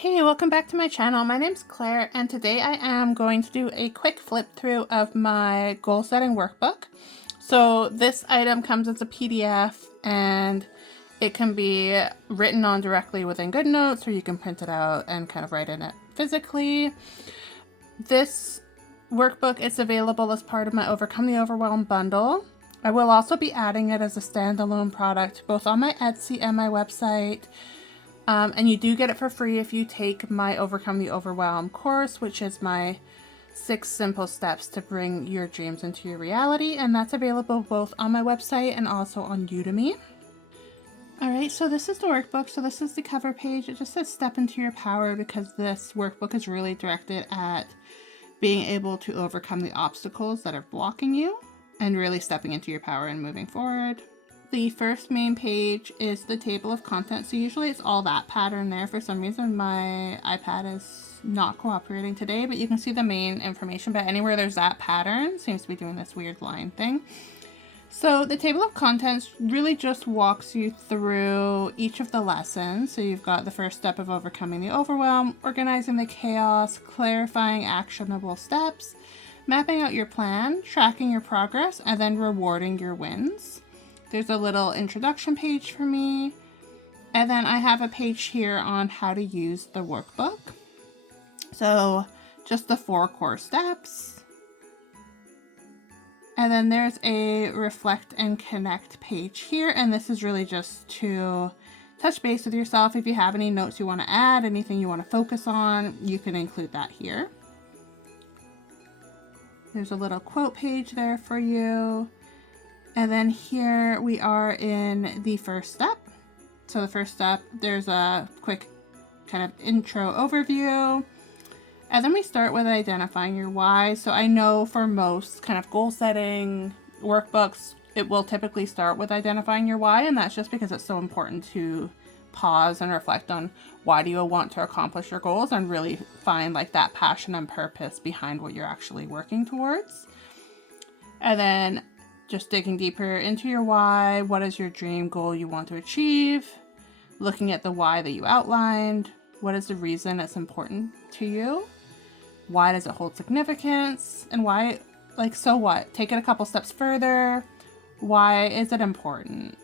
Hey, welcome back to my channel. My name's Claire, and today I am going to do a quick flip through of my goal setting workbook. So this item comes as a PDF and it can be written on directly within GoodNotes, or you can print it out and kind of write in it physically. This workbook is available as part of my Overcome the Overwhelm bundle. I will also be adding it as a standalone product both on my Etsy and my website. And you do get it for free if you take my Overcome the Overwhelm course, which is my 6 simple steps to bring your dreams into your reality. And that's available both on my website and also on Udemy. Alright, so this is the workbook. So this is the cover page. It just says step into your power because this workbook is really directed at being able to overcome the obstacles that are blocking you and really stepping into your power and moving forward. The first main page is the table of contents. So usually it's all that pattern there. For some reason my iPad is not cooperating today, but you can see the main information, but anywhere there's that pattern seems to be doing this weird line thing. So the table of contents really just walks you through each of the lessons. So you've got the first step of overcoming the overwhelm, organizing the chaos, clarifying actionable steps, mapping out your plan, tracking your progress, and then rewarding your wins. There's a little introduction page for me, and then I have a page here on how to use the workbook. So just the 4 core steps. And then there's a reflect and connect page here, and this is really just to touch base with yourself. If you have any notes you want to add, anything you want to focus on, you can include that here. There's a little quote page there for you. And then here we are in the first step. So the first step, there's a quick kind of intro overview. And then we start with identifying your why. So I know for most kind of goal setting workbooks, it will typically start with identifying your why. And that's just because it's so important to pause and reflect on why do you want to accomplish your goals and really find like that passion and purpose behind what you're actually working towards. And then just digging deeper into your why. What is your dream goal you want to achieve? Looking at the why that you outlined. What is the reason it's important to you? Why does it hold significance? And why, like, so what? Take it a couple steps further. Why is it important?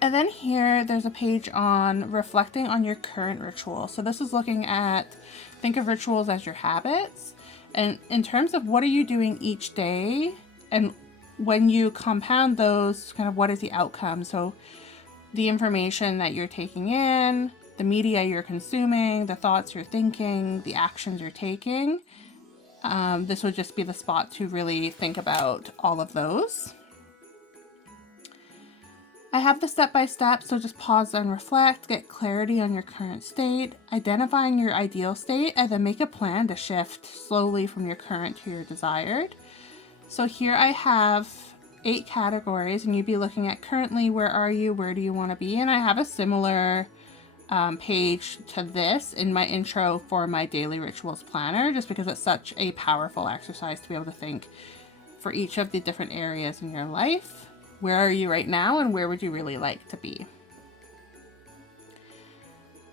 And then here, there's a page on reflecting on your current ritual. So this is looking at, think of rituals as your habits. And in terms of what are you doing each day? And when you compound those, kind of what is the outcome? So the information that you're taking in, the media you're consuming, the thoughts you're thinking, the actions you're taking. This would just be the spot to really think about all of those. I have the step-by-step, so just pause and reflect, get clarity on your current state, identifying your ideal state, and then make a plan to shift slowly from your current to your desired. So here I have 8 categories, and you'd be looking at currently, where are you, where do you want to be? And I have a similar page to this in my intro for my daily rituals planner, just because it's such a powerful exercise to be able to think for each of the different areas in your life. Where are you right now, and where would you really like to be?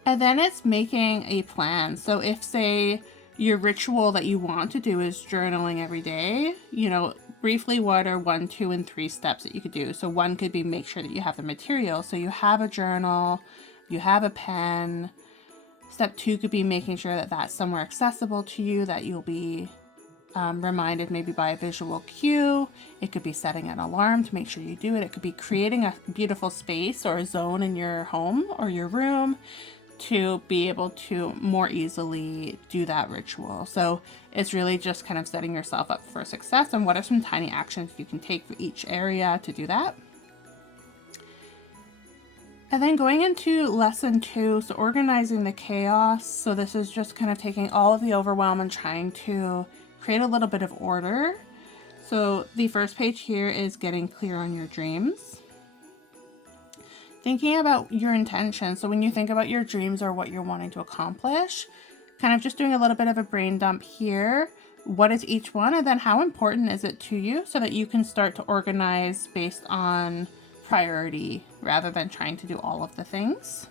And then it's making a plan. So if, say, your ritual that you want to do is journaling every day, you know, briefly what are 1, 2, and 3 steps that you could do? So 1 could be make sure that you have the material. So you have a journal, you have a pen. Step 2 could be making sure that that's somewhere accessible to you, that you'll be reminded maybe by a visual cue. It could be setting an alarm to make sure you do it. It could be creating a beautiful space or a zone in your home or your room to be able to more easily do that ritual. So it's really just kind of setting yourself up for success, and what are some tiny actions you can take for each area to do that. And then going into lesson 2, so organizing the chaos. So this is just kind of taking all of the overwhelm and trying to create a little bit of order. So the first page here is getting clear on your dreams. Thinking about your intention. So when you think about your dreams or what you're wanting to accomplish, kind of just doing a little bit of a brain dump here. What is each one? And then how important is it to you, so that you can start to organize based on priority rather than trying to do all of the things.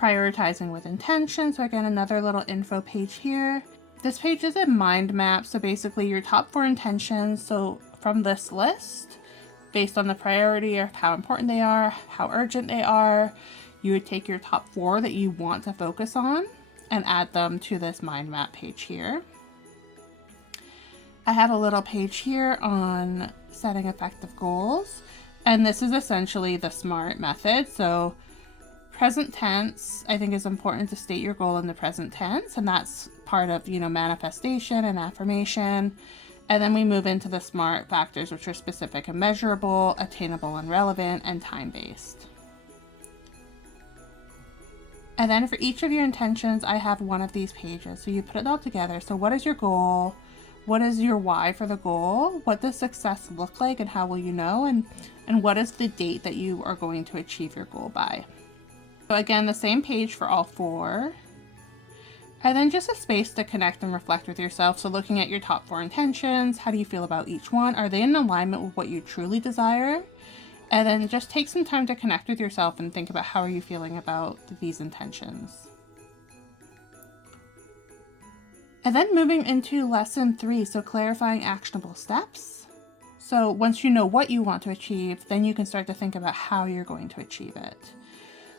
prioritizing with intention. So again, another little info page here. This page is a mind map. So basically your top 4 intentions. So from this list, based on the priority of how important they are, how urgent they are, you would take your top 4 that you want to focus on and add them to this mind map page here. I have a little page here on setting effective goals, and this is essentially the SMART method. So present tense, I think, is important to state your goal in the present tense, and that's part of, manifestation and affirmation. And then we move into the SMART factors, which are specific and measurable, attainable and relevant, and time-based. And then for each of your intentions, I have one of these pages. So you put it all together. So what is your goal? What is your why for the goal? What does success look like and how will you know? And what is the date that you are going to achieve your goal by? So again, the same page for all 4. And then just a space to connect and reflect with yourself. So looking at your top 4 intentions, how do you feel about each one? Are they in alignment with what you truly desire? And then just take some time to connect with yourself and think about how are you feeling about these intentions. And then moving into lesson 3, so clarifying actionable steps. So once you know what you want to achieve, then you can start to think about how you're going to achieve it.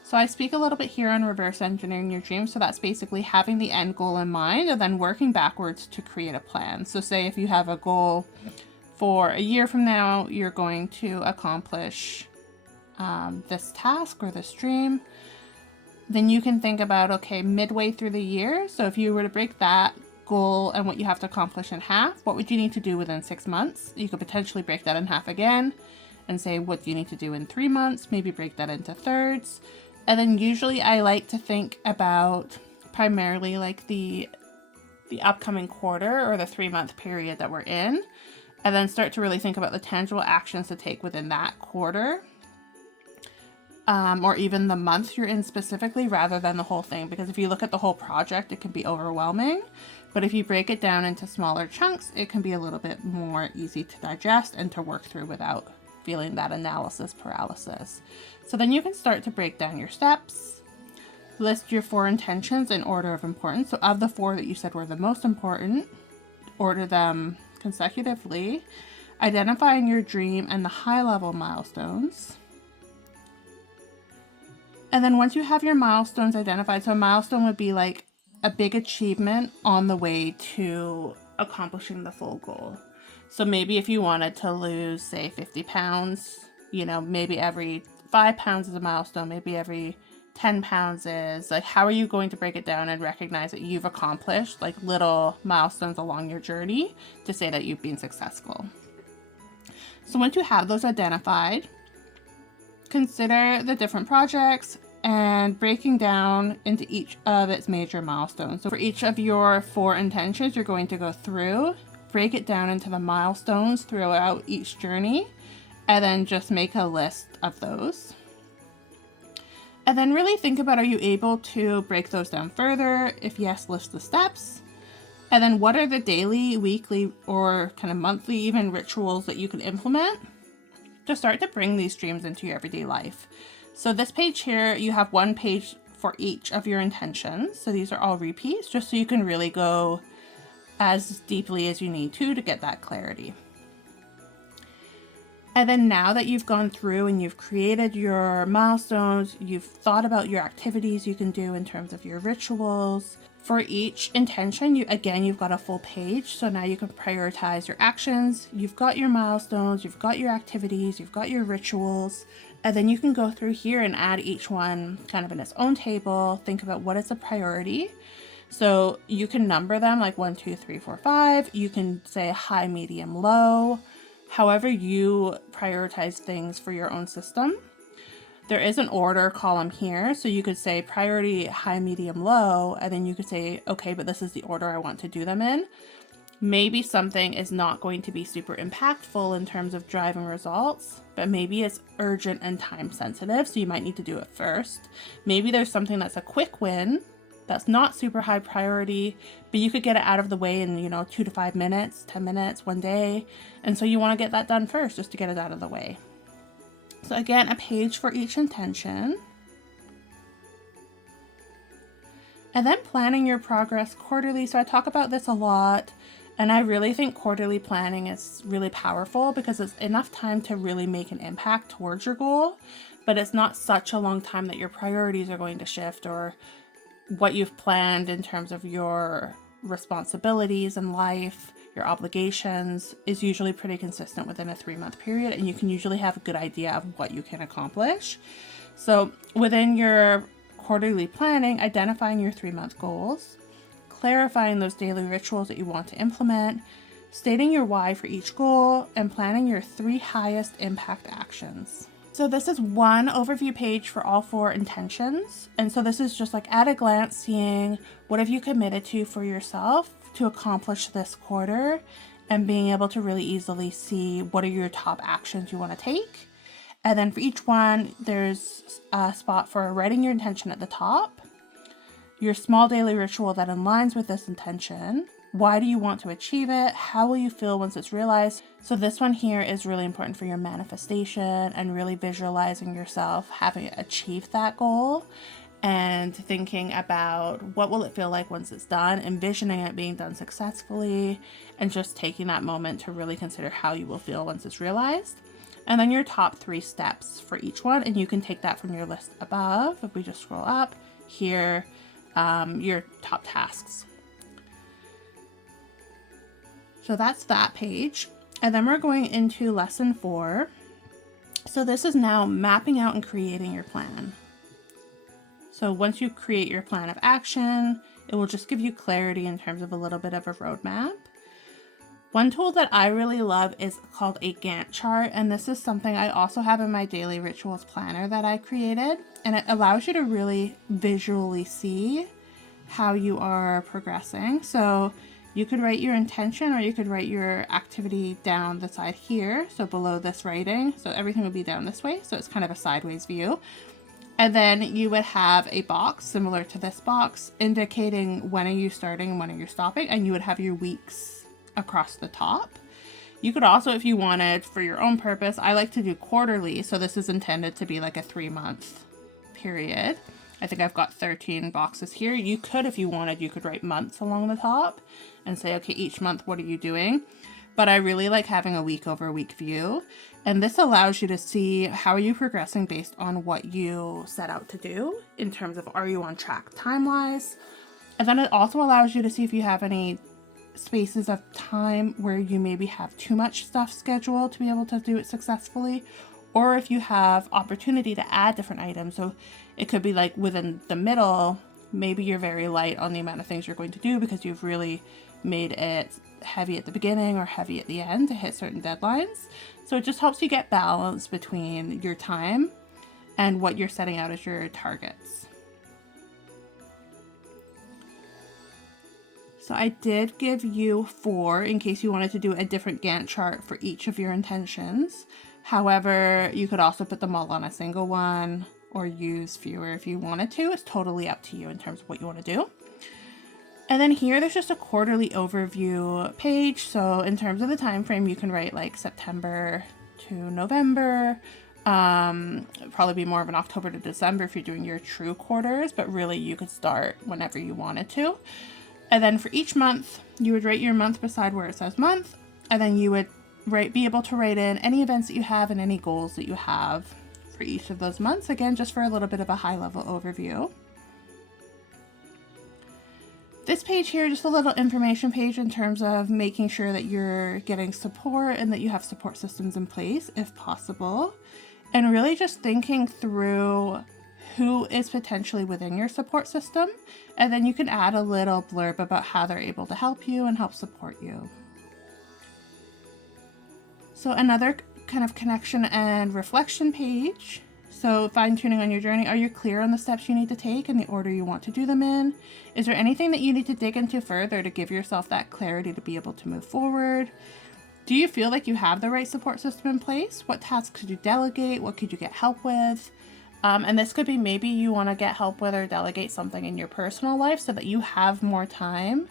So I speak a little bit here on reverse engineering your dreams. So that's basically having the end goal in mind and then working backwards to create a plan. So say if you have a goal for a year from now, you're going to accomplish this task or this dream, then you can think about, okay, midway through the year. So if you were to break that goal and what you have to accomplish in half, what would you need to do within 6 months? You could potentially break that in half again and say, what do you need to do in 3 months? Maybe break that into thirds. And then usually I like to think about primarily like the upcoming quarter or the 3-month period that we're in, and then start to really think about the tangible actions to take within that quarter. Or even the month you're in specifically, rather than the whole thing. Because if you look at the whole project, it can be overwhelming. But if you break it down into smaller chunks, it can be a little bit more easy to digest and to work through without feeling that analysis paralysis. So then you can start to break down your steps, list your 4 intentions in order of importance. So of the 4 that you said were the most important, order them consecutively, identifying your dream and the high-level milestones. And then once you have your milestones identified, so a milestone would be like a big achievement on the way to accomplishing the full goal. So maybe if you wanted to lose, say, 50 pounds, maybe every 5 pounds is a milestone, maybe every 10 pounds is, like, how are you going to break it down and recognize that you've accomplished like little milestones along your journey to say that you've been successful? So once you have those identified, consider the different projects and breaking down into each of its major milestones. So for each of your 4 intentions, you're going to go through, break it down into the milestones throughout each journey, and then just make a list of those. And then really think about, are you able to break those down further? If yes, list the steps. And then what are the daily, weekly, or kind of monthly even rituals that you can implement to start to bring these dreams into your everyday life? So this page here, you have 1 page for each of your intentions. So these are all repeats, just so you can really go as deeply as you need to get that clarity. And then now that you've gone through and you've created your milestones, you've thought about your activities you can do in terms of your rituals. For each intention, you've got a full page. So now you can prioritize your actions. You've got your milestones, you've got your activities, you've got your rituals. And then you can go through here and add each one kind of in its own table. Think about what is a priority. So you can number them like 1, 2, 3, 4, 5. You can say high, medium, low. However you prioritize things for your own system. There is an order column here, so you could say priority, high, medium, low, and then you could say, okay, but this is the order I want to do them in. Maybe something is not going to be super impactful in terms of driving results, but maybe it's urgent and time sensitive, so you might need to do it first. Maybe there's something that's a quick win, that's not super high priority, but you could get it out of the way in, 2 to 5 minutes, 10 minutes, 1 day. And so you want to get that done first just to get it out of the way. So again, a page for each intention. And then planning your progress quarterly. So I talk about this a lot, and I really think quarterly planning is really powerful because it's enough time to really make an impact towards your goal, but it's not such a long time that your priorities are going to shift, or what you've planned in terms of your responsibilities in life, your obligations, is usually pretty consistent within a 3-month period, and you can usually have a good idea of what you can accomplish. So within your quarterly planning, identifying your 3-month goals, clarifying those daily rituals that you want to implement, stating your why for each goal, and planning your 3 highest impact actions. So this is one overview page for all 4 intentions. And so this is just like at a glance seeing what have you committed to for yourself to accomplish this quarter, and being able to really easily see what are your top actions you want to take. And then for each one, there's a spot for writing your intention at the top, your small daily ritual that aligns with this intention, why do you want to achieve it, how will you feel once it's realized. So this one here is really important for your manifestation and really visualizing yourself having achieved that goal, and thinking about what will it feel like once it's done, envisioning it being done successfully, and just taking that moment to really consider how you will feel once it's realized. And then your top 3 steps for each one, and you can take that from your list above. If we just scroll up here, your top tasks. So that's that page. And then we're going into lesson 4. So this is now mapping out and creating your plan. So once you create your plan of action, it will just give you clarity in terms of a little bit of a roadmap. One tool that I really love is called a Gantt chart, and this is something I also have in my daily rituals planner that I created, and it allows you to really visually see how you are progressing. So you could write your intention, or you could write your activity down the side here, so below this writing, so everything would be down this way, so it's kind of a sideways view. And then you would have a box similar to this box indicating when are you starting and when are you stopping, and you would have your weeks across the top. You could also, if you wanted for your own purpose, I like to do quarterly, so this is intended to be like a 3-month period. I think I've got 13 boxes here. You could, if you wanted, you could write months along the top and say, okay, each month, what are you doing? But I really like having a week over week view. And this allows you to see how are you progressing based on what you set out to do in terms of, are you on track time-wise? And then it also allows you to see if you have any spaces of time where you maybe have too much stuff scheduled to be able to do it successfully, or if you have opportunity to add different items. So it could be like within the middle, maybe you're very light on the amount of things you're going to do because you've really made it heavy at the beginning or heavy at the end to hit certain deadlines. So it just helps you get balance between your time and what you're setting out as your targets. So I did give you 4 in case you wanted to do a different Gantt chart for each of your intentions. However, you could also put them all on a single one or use fewer if you wanted to. It's totally up to you in terms of what you want to do. And then here, there's just a quarterly overview page. So in terms of the time frame, you can write like September to November. Probably be more of an October to December if you're doing your true quarters, but really you could start whenever you wanted to. And then for each month, you would write your month beside where it says month, and then you would be able to write in any events that you have and any goals that you have for each of those months. Again, just for a little bit of a high-level overview. This page here, just a little information page in terms of making sure that you're getting support and that you have support systems in place if possible. And really just thinking through who is potentially within your support system, and then you can add a little blurb about how they're able to help you and help support you. So another kind of connection and reflection page. So fine-tuning on your journey. Are you clear on the steps you need to take and the order you want to do them in? Is there anything that you need to dig into further to give yourself that clarity to be able to move forward? Do you feel like you have the right support system in place? What tasks could you delegate? What could you get help with? And this could be maybe you want to get help with or delegate something in your personal life so that you have more time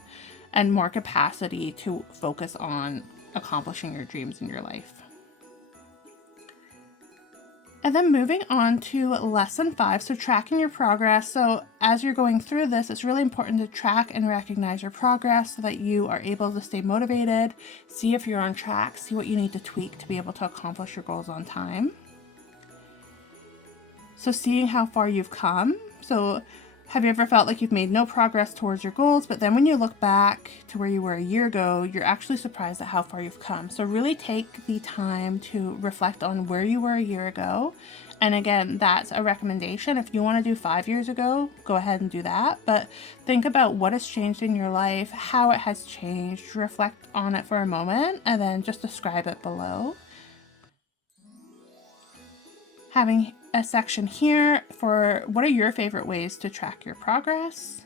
and more capacity to focus on accomplishing your dreams in your life. And then moving on to lesson 5, so tracking your progress. So as you're going through this, it's really important to track and recognize your progress so that you are able to stay motivated, see if you're on track, see what you need to tweak to be able to accomplish your goals on time. So seeing how far you've come. So have you ever felt like you've made no progress towards your goals, but then when you look back to where you were a year ago, you're actually surprised at how far you've come? So really take the time to reflect on where you were a year ago. And again, that's a recommendation. If you want to do 5 years ago, go ahead and do that. But think about what has changed in your life, how it has changed, reflect on it for a moment, and then just describe it below. Having a section here for what are your favorite ways to track your progress.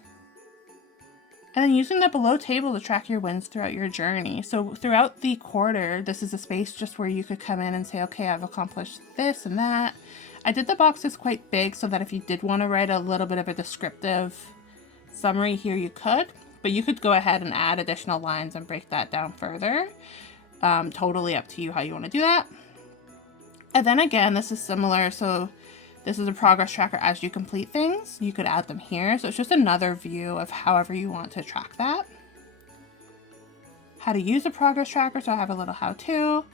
And then using the below table to track your wins throughout your journey. So throughout the quarter, this is a space just where you could come in and say, okay, I've accomplished this and that. I did the boxes quite big so that if you did want to write a little bit of a descriptive summary here, you could. But you could go ahead and add additional lines and break that down further. Totally up to you how you want to do that. And then again, this is similar. So this is a progress tracker as you complete things. You could add them here. So it's just another view of however you want to track that. How to use a progress tracker. So I have a little how-to.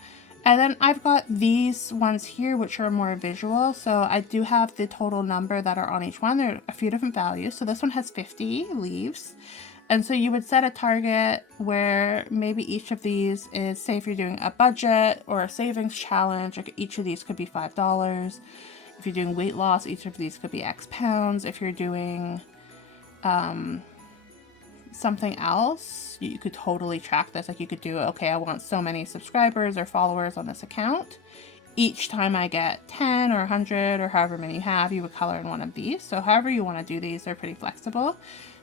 And then I've got these ones here, which are more visual. So I do have the total number that are on each one. There are a few different values. So this one has 50 leaves. And so you would set a target where maybe each of these is, say if you're doing a budget or a savings challenge, like each of these could be $5. If you're doing weight loss, each of these could be X pounds. If you're doing something else, you could totally track this. Like you could do, okay, I want so many subscribers or followers on this account. Each time I get 10 or 100 or however many you have, you would color in one of these. So however you want to do these, they're pretty flexible.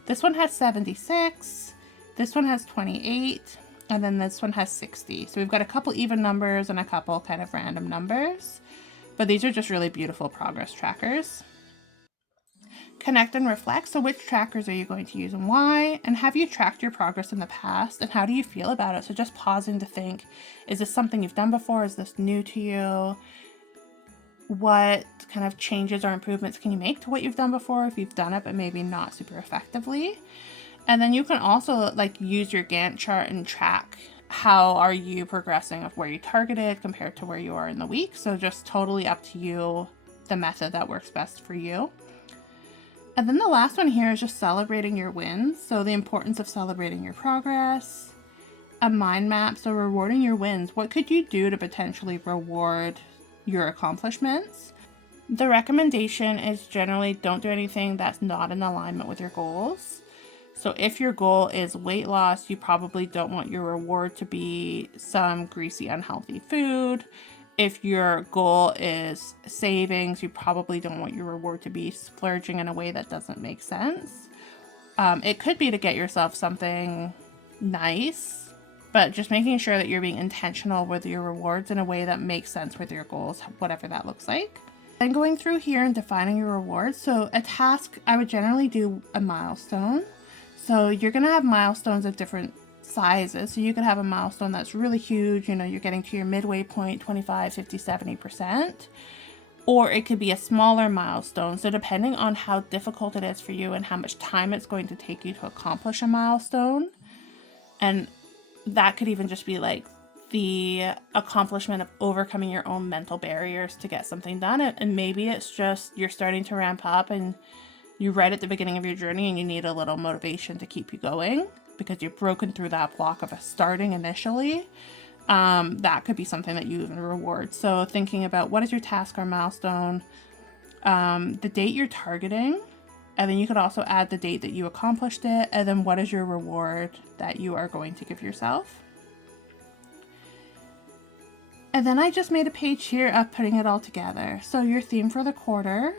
This one has 76, this one has 28, and then this one has 60. So we've got a couple even numbers and a couple kind of random numbers, but these are just really beautiful progress trackers. Connect and reflect. So which trackers are you going to use and why? And have you tracked your progress in the past? And how do you feel about it? So just pausing to think, is this something you've done before? Is this new to you? What kind of changes or improvements can you make to what you've done before if you've done it but maybe not super effectively? And then you can also like use your Gantt chart and track how are you progressing of where you targeted compared to where you are in the week. So just totally up to you, the method that works best for you. And then the last one here is just celebrating your wins. So the importance of celebrating your progress. A mind map, so rewarding your wins. What could you do to potentially reward your accomplishments? The recommendation is generally don't do anything that's not in alignment with your goals. So if your goal is weight loss, you probably don't want your reward to be some greasy, unhealthy food. If your goal is savings, you probably don't want your reward to be splurging in a way that doesn't make sense. It could be to get yourself something nice, but just making sure that you're being intentional with your rewards in a way that makes sense with your goals, whatever that looks like. Then going through here and defining your rewards. So a task, I would generally do a milestone. So you're going to have milestones of different sizes. So you could have a milestone that's really huge, you know, you're getting to your midway point, 25, 50, 70%. Or it could be a smaller milestone. So depending on how difficult it is for you and how much time it's going to take you to accomplish a milestone. And that could even just be like the accomplishment of overcoming your own mental barriers to get something done. And maybe it's just you're starting to ramp up and you're right at the beginning of your journey and you need a little motivation to keep you going because you've broken through that block of starting initially. That could be something that you even reward. So thinking about what is your task or milestone, the date you're targeting, and then you could also add the date that you accomplished it, and then what is your reward that you are going to give yourself. And then I just made a page here of putting it all together. So your theme for the quarter,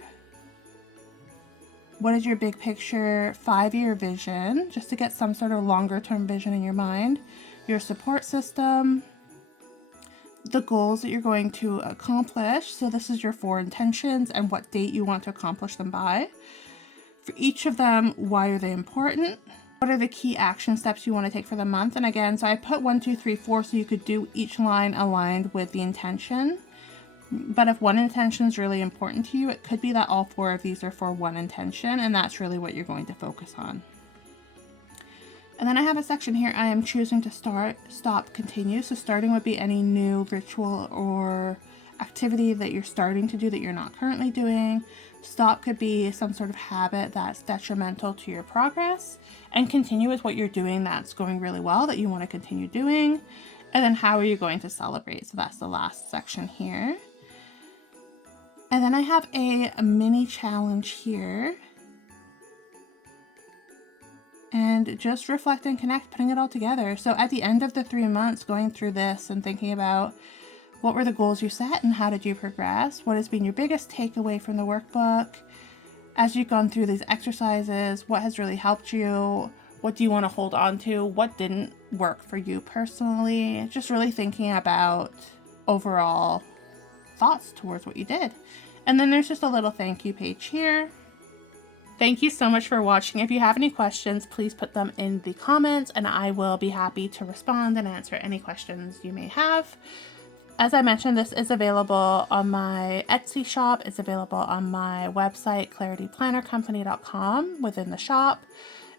what is your big picture 5-year vision, just to get some sort of longer term vision in your mind, your support system, the goals that you're going to accomplish. So this is your 4 intentions and what date you want to accomplish them by. For each of them, why are they important? What are the key action steps you want to take for the month? And again, so I put 1, 2, 3, 4 so you could do each line aligned with the intention. But if one intention is really important to you, it could be that all 4 of these are for one intention, and that's really what you're going to focus on. And then I have a section here, I am choosing to start, stop, continue. So starting would be any new ritual or activity that you're starting to do that you're not currently doing. Stop could be some sort of habit that's detrimental to your progress. And continue is what you're doing that's going really well that you want to continue doing. And then how are you going to celebrate? So that's the last section here. And then I have a mini challenge here. And just reflect and connect, putting it all together. So at the end of the 3 months, going through this and thinking about what were the goals you set and how did you progress? What has been your biggest takeaway from the workbook? As you've gone through these exercises, what has really helped you? What do you want to hold on to? What didn't work for you personally? Just really thinking about overall thoughts towards what you did. And then there's just a little thank you page here. Thank you so much for watching. If you have any questions, please put them in the comments and I will be happy to respond and answer any questions you may have. As I mentioned, this is available on my Etsy shop. It's available on my website, clarityplannercompany.com, within the shop.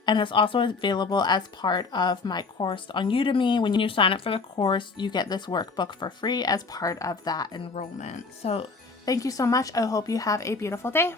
And it's also available as part of my course on Udemy. When you sign up for the course, you get this workbook for free as part of that enrollment. So thank you so much. I hope you have a beautiful day.